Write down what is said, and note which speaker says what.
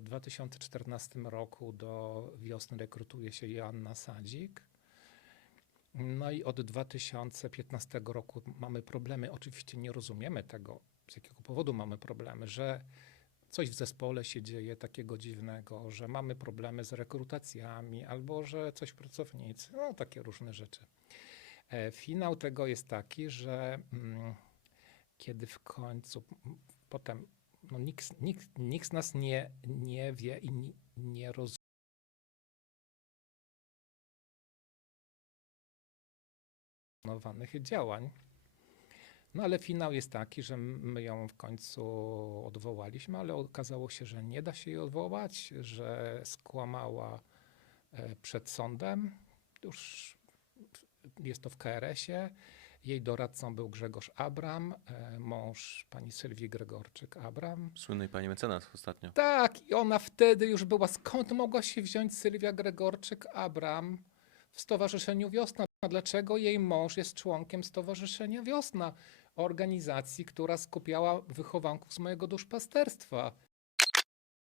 Speaker 1: w 2014 roku do wiosny rekrutuje się Joanna Sadzik. No i od 2015 roku mamy problemy. Oczywiście nie rozumiemy tego, z jakiego powodu mamy problemy, że coś w zespole się dzieje takiego dziwnego, że mamy problemy z rekrutacjami albo że coś pracownicy, no takie różne rzeczy. E, Finał tego jest taki, że mm, kiedy w końcu potem no, nikt, nikt, nikt z nas nie, nie wie i nie, nie rozumie. działań. No ale finał jest taki, że my ją w końcu odwołaliśmy, ale okazało się, że nie da się jej odwołać, że skłamała e, przed sądem. Już jest to w KRS-ie. Jej doradcą był Grzegorz Abram, e, mąż pani Sylwii Gregorczyk-Abram.
Speaker 2: Słynnej pani mecenas ostatnio.
Speaker 1: Tak, i ona wtedy już była. Skąd mogła się wziąć Sylwia Gregorczyk-Abram w Stowarzyszeniu Wiosna? Dlaczego jej mąż jest członkiem Stowarzyszenia Wiosna? Organizacji, która skupiała wychowanków z mojego duszpasterstwa.